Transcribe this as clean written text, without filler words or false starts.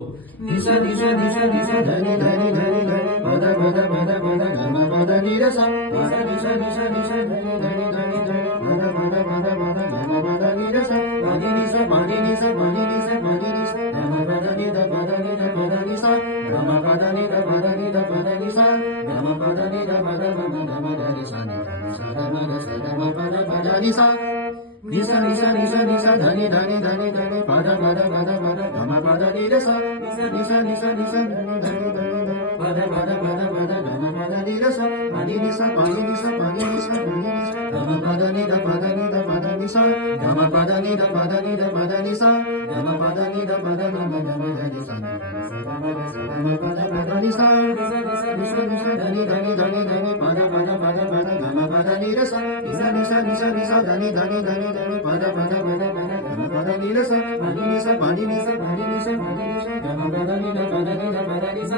నిస నిస నిస నిస ధని ధని ధని ధని పద పద పద పద గమ పద నిరస నిస నిస నిస నిస ధని ధని ధని ధని పద పద పద పద గమ పద నిరస పది నిస పది నిస పది నిస పది నిస గమ పద నిద పద నిద పద నిస గమ పద నిద పద నిద పద నిస గమ పద నిద పద పద గమ ధని స నిస గమ స గమ పద పద నిస నిస నిస నిస నిస ధని ధని ధని ధని పద పద పద పద గమ పద నిరస నిస నిస నిస నిస ధని ధని ధని ధని పద పద పద పద గమ పద నిరస పది నిస పది నిస పది నిస పది నిస గమ పద నిద పద నిస గమ పద నిద పద నిస గమ పద నిద పద గమ గమ ధని స గమ పద పద నిస నిస నిస నిస నిస ధని ధని ధని ధని పద పద పద పద గమ పద నిరస నిస నిస నిస నిస ధని ధని ధని ధని పద పద పద పద గమ పద నిరస పది నిస పది నిస పది నిస పది నిస గమ పద నిద పద నిస